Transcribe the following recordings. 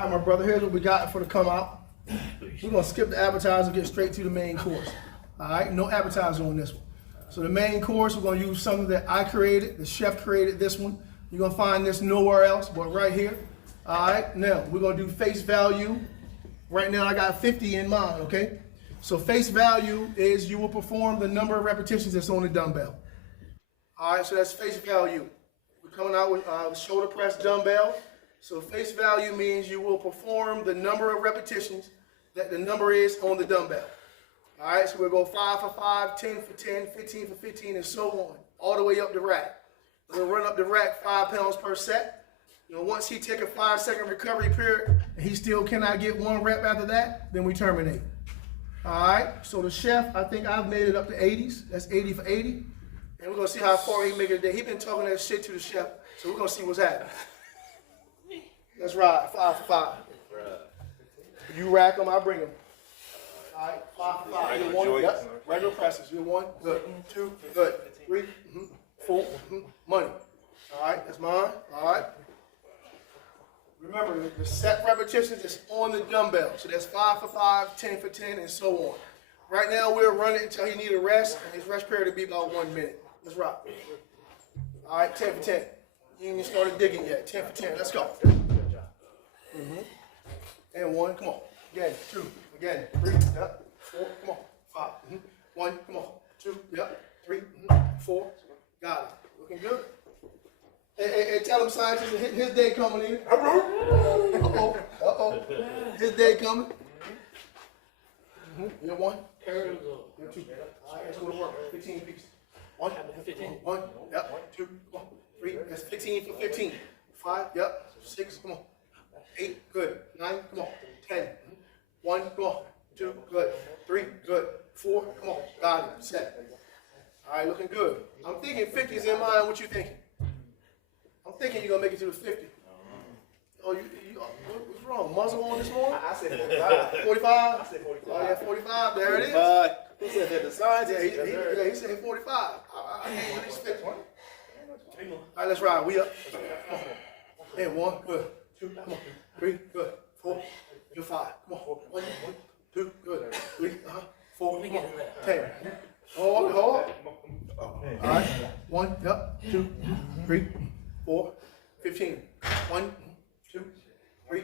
All right, my brother, here's what we got for the come out. We're gonna skip the appetizer and get straight to the main course. All right, no appetizer on this one. So the main course, we're gonna use something that I created, the chef created this one. You're gonna find this nowhere else but right here. All right, now we're gonna do face value. Right now I got 50 in mind, okay? So face value is you will perform the number of repetitions that's on the dumbbell. All right, so that's face value. We're coming out with shoulder press dumbbell. So face value means you will perform the number of repetitions that the number is on the dumbbell. All right, so we'll go 5 for 5, 10 for 10, 15 for 15, and so on, all the way up the rack. We'll run up the rack 5 pounds per set. You know, once he take a 5-second recovery period and he still cannot get 1 rep after that, then we terminate. All right, so the chef, I think I've made it up to 80s. That's 80 for 80. And we're gonna see how far he make it today. He's been talking that shit to the chef, so we're gonna see what's happening. Let's ride, 5 for 5. You rack them, I bring them. All right, 5 for 5. You're 1, yep. Regular presses. You're 1, good. 2, good. 3, 4, money. All right, that's mine. All right. Remember, the set repetitions is on the dumbbell. So that's 5 for 5, 10 for 10, and so on. Right now, we're running until he needs a rest, and his rest period will be about 1 minute. Let's rock. All right, 10 for 10. You ain't even started digging yet. 10 for 10. Let's go. And 1, come on. Again, 2, again, 3, yep. 4, come on. 5, 1, come on. 2, yep. 3, 4, got it. Looking good. Hey, tell him, scientists, his day coming in. Uh-oh. His day coming. You're 1. You're 2. All right, let's go to work. 15 pieces. 1, 1, yep. 2, come on. 3, that's 15 for 15. 5, yep. 6, come on. 8, good. 9, come on. 10. 1, come on. 2, good. 3, good. 4, come on. Got it. Set. All right, looking good. I'm thinking 50 is in mind. What you thinking? I'm thinking you're going to make it to the 50. Oh, what's wrong? Muzzle on this morning? I said 45. 45? I said 45. Oh, yeah, 45. There it is. He said that the science He said 45. I can't release 50. All right, let's ride. We up. And 1, good. 2, come on. 3, good. 4, you're 5. Come on. 1, 2, good. 3, 4, come on. 10. Hold. All right. 1, yep. 2, 3, 4, 15. 1, 2, 3,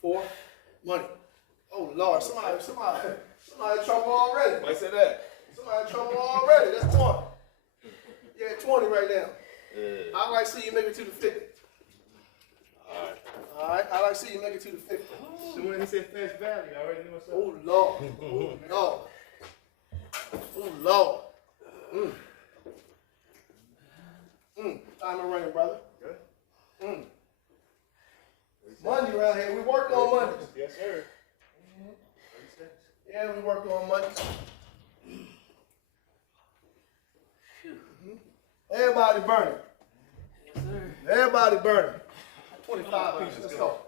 4, money. Oh Lord, somebody in trouble already. Might say that. Somebody in trouble already. That's 20. Yeah, 20 right now. I'd like to see you make it to the 50. All right, I'd like to see you make it to the 50. So when he said face value, I already knew what's up. Oh Lord. Oh Lord. Oh Lord. Time to running, brother. Good. Monday around here. We work on Mondays. Yes, sir. Yeah, we work on Mondays. Everybody burning. Yes, sir. Everybody burning. 25 pieces. Let's go.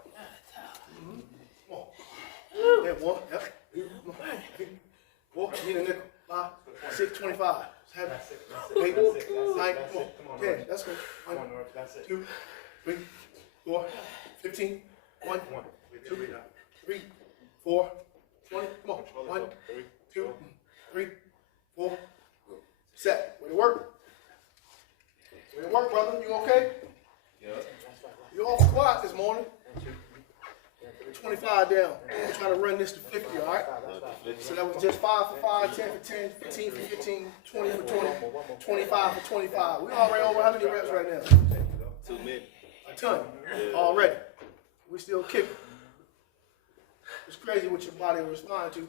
Come on. Yeah, 1. Yep. 2, 3, 4. Need a nickel. 5, 6, 25. 7, 8, 9, come on. 10. Let's go. 1, 2, 3, 4, 15. 1, 2, 3, 4, 20. Come on. 1, 2, 3, 4. Set. Way to work. Way to work, brother. You okay? Yeah. You off squat this morning. 25 down. We're trying to run this to 50, all right? So that was just 5 for 5, 10 for 10, 15 for 15, 20 for 20, 25 for 25. We already over how many reps right now? Too many. A ton already. We still kicking. It's crazy what your body will respond to.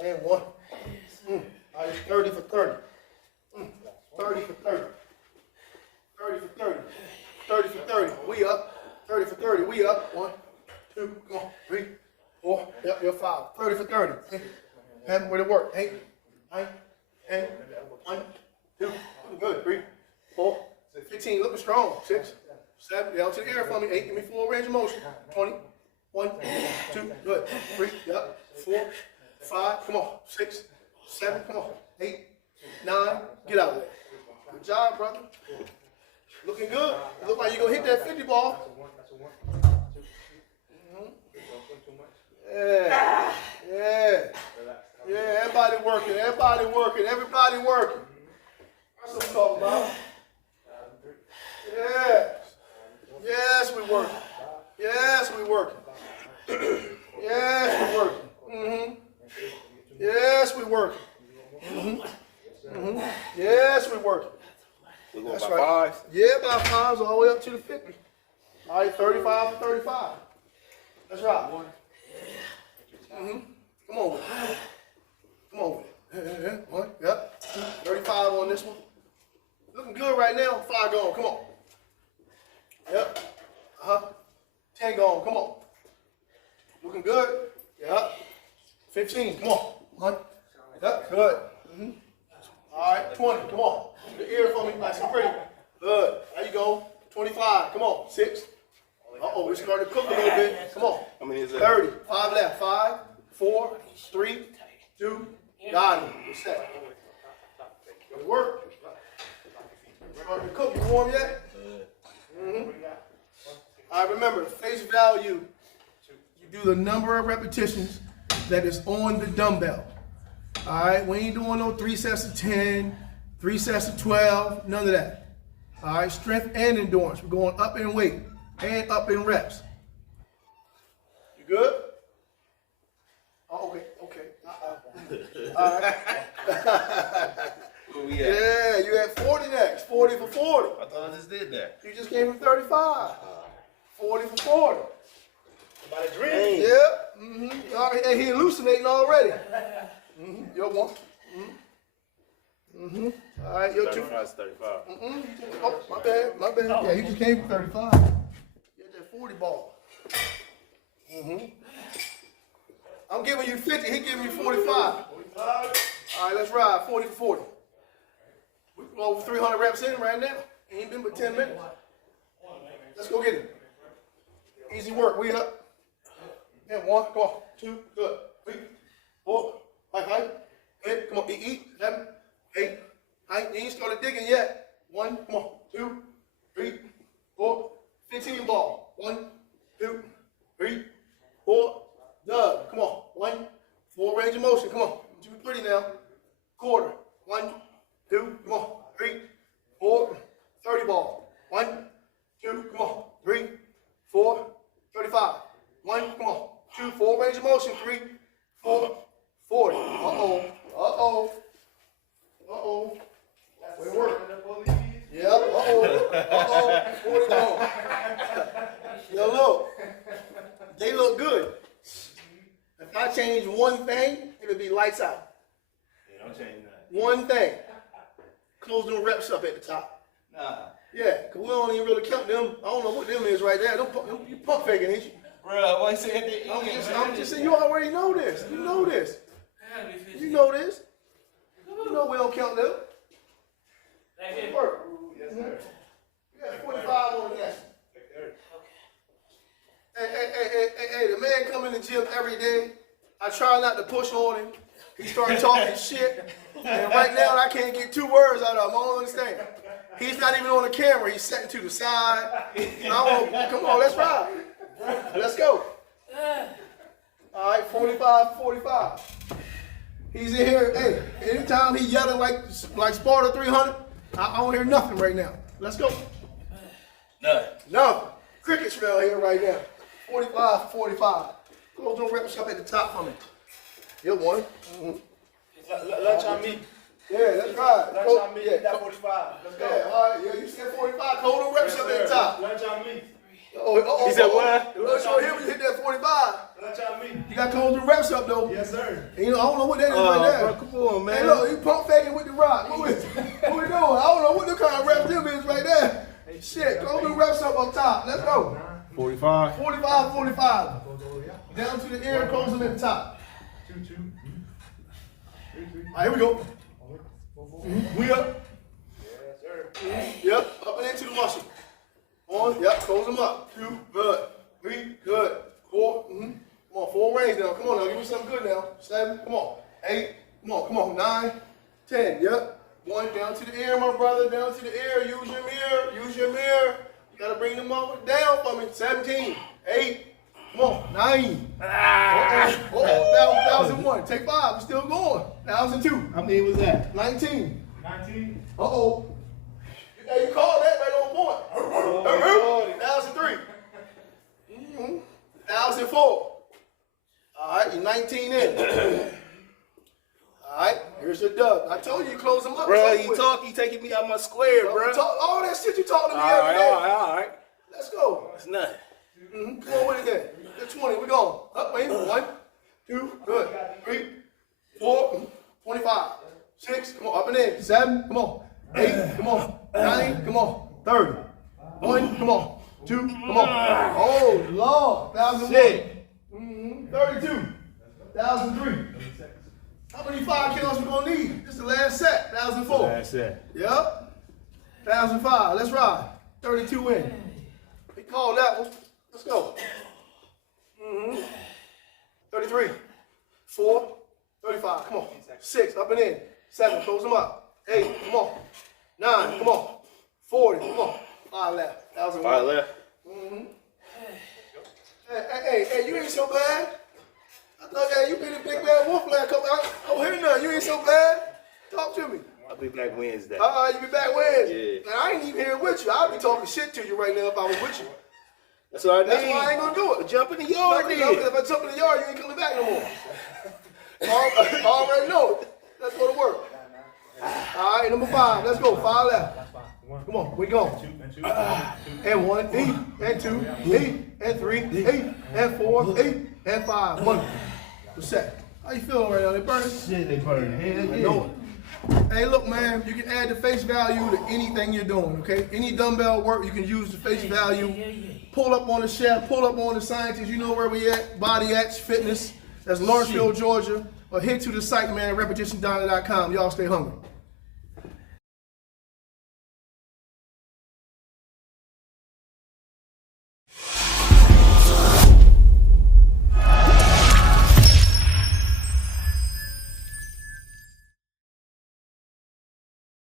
And 1. All right, 30 for 30. 30 for 30. 30 for 30. 30 for 30. We up. 30 for 30. We up. 1, 2, come on. 3, 4. Yep, you're 5. 30 for 30. Have them where to work. 8, 9, 10. 1, 2. Good. 3, 4, 15. Looking strong. 6, 7. Down to the air for me. 8. Give me full range of motion. 20. 1, 2. Good. 3. Yep. 4, 5. Come on. 6, 7. Come on. 8, 9. Get out of there. Good job, brother. Looking good. Look like you're going to hit that 50 ball. Yeah. Yeah. Yeah, everybody working. Everybody working. Everybody working. That's what I'm talking about. Yeah. Yes, we working. Yes, we working. Yes, we working. Yes, we working. Yes, we working. That's right. Yeah, about 5s all the way up to the 50. All right, 35 for 35. That's right. Come on with it. Come on with it. 1, yep. 35 on this one. Looking good right now. 5 going. Come on. Yep. 10 going. Come on. Looking good. Yep. 15. Come on. 1. Yep. Good. All right. 20. Come on. The ear for me. Nice and pretty. Good. There you go. 25. Come on. 6. Uh-oh. We're starting to cook a little bit. Come on. How many is that? 30. 5 left. 5, 4, 3, 2. Got it. You're set. Good work. Starting to cook. You warm yet? All right, remember, face value. You do the number of repetitions that is on the dumbbell. All right, we ain't doing no 3 sets of 10, 3 sets of 12, none of that. All right, strength and endurance. We're going up in weight and up in reps. You good? Oh, okay. All right. Where we at? Yeah, you at 40 next. 40 for 40. I thought I just did that. You just came from 35. 40 for 40. About a dream. Yep. All right, and he hallucinating already. Your one. All right, your 2. 35 is 35. Oh, my bad. Yeah, you just came from 35. You had that 40 ball. I'm giving you 50. He giving you 45. All right, let's ride. 40 for 40. We're over 300 reps in right now. Ain't been but 10 minutes. Let's go get it. Easy work. We up. And 1. Come on. 2. Good. 3, 4. Height. 8. Come on. Eat. 7. 8. Height. You ain't started digging yet. 1. Come on. 2. 3. 4. 15 ball. 1, 2, 3, 4. Dub. Come on. 1. 4 range of motion. Come on. Too pretty now. Quarter. 1, 2. Come on. 3, 4. 30 ball. 1, 2. Come on. 3, 4. 35. 1. Come on. 2. 4 range of motion. 3, 4. 40. Uh-oh. Way to work. Yep. Uh-oh. 40 gone. Yo, look. They look good. If I change one thing, it'll be lights out. Yeah, don't change that. One thing. Close them reps up at the top. Nah. Yeah, because we don't even really count them. I don't know what them is right there. You pump faking, ain't you? Bruh, why you say that? I'm just saying, you already know this. You know this. You know this. You know we don't count them. Good work. Yes, sir. You got 45 on the next one. Hey, the man come in the gym every day. I try not to push on him. He started talking shit. And right now, I can't get 2 words out of him. I don't understand. He's not even on the camera. He's sitting to the side. Come on, let's ride. Let's go. All right, 45, 45. He's in here. Hey, anytime he yelling like Sparta 300, I don't hear nothing right now. Let's go. Nothing. Crickets around here right now. 45, 45. Close them reps up at the top for me. You're 1. Lunch on me. Yeah, that's right. Lunch on me. That 45. Let's go. Yeah, all right. Yeah, you said 45. Close them reps up at the top. Lunch on me. He said what? Lunch on him when you hit that 45. Lunch on me. You got to close them reps up though. Yes, sir. And, I don't know what that is right there. Bro, come on, man. Hey, look, you pump faking with the rock. What we doing? I don't know what the kind of reps them is right there. Shit, close them reps up top. Let's go. 45. 45, 45. Down to the ear, close them at the top. 2. All right, here we go. We up. Yes, sir. Yep, up and into the muscle. 1, yep, close them up. 2, good. 3, good. 4, Come on, 4 range now. Come on now, give me something good now. 7, come on. 8, come on. 9, 10, yep. 1, down to the ear, my brother, down to the ear. Use your mirror, use your mirror. You gotta bring them up down for me. 17, 8, come on, 9. Oh, 1,001. Take 5, we're still going. 1,002. How many was that? 19. 19. Uh-oh. Hey, you called that right on point. 1,003. 1,004. All right, you're 19 in. All right, here's your dub. I told you close them up. Bro, you taking me out my square, bro. All that shit you talking to me All every day. right. Let's go. It's nothing. Come on with it then. Get 20, we're going. Up, wait. 1, 2, good. 3, 4, 25. 6, come on, up and in. 7, come on. 8, come on. 9, come on. 30. 1, come on. 2, come on. Oh, Lord. 1,001. 32. 1,003. How many 5 counts we gonna need? This is the last set. 1,004. That's it. Yep. 1,005. Let's ride. 32 in. We called that one. Let's go. 33. 4. 35. Come on. 6. Up and in. 7. Close them up. 8. Come on. 9. Come on. 40. Come on. 5 left. 1,001. 5 left. Hey, you ain't so bad. I thought, hey, you been a big bad wolf last couple hours. Oh, here nothing. You ain't so bad. Talk to me. I'll be back Wednesday. You be back Wednesday. Yeah. Now, I ain't even here with you. I'll be talking shit to you right now if I was with you. That's what I need. That's why I ain't gonna do it. Jump in the yard, If I jump in the yard, you ain't coming back no more. I already know it. Let's go to work. All right, number 5. Let's go. 5 left. Come on, we going. And 1, 8, and 2, 8, and 3, 8, and 4, 8, and 5. 1. What's that? How you feeling right now? They burning? Shit, they burning. I know it. Hey, look, man, you can add the face value to anything you're doing, okay? Any dumbbell work, you can use the face value. Pull up on the chef, pull up on the scientist. You know where we at. Body X Fitness. That's Lawrenceville, Georgia. Or head to the site, man, repetitiondonor.com. Y'all stay hungry.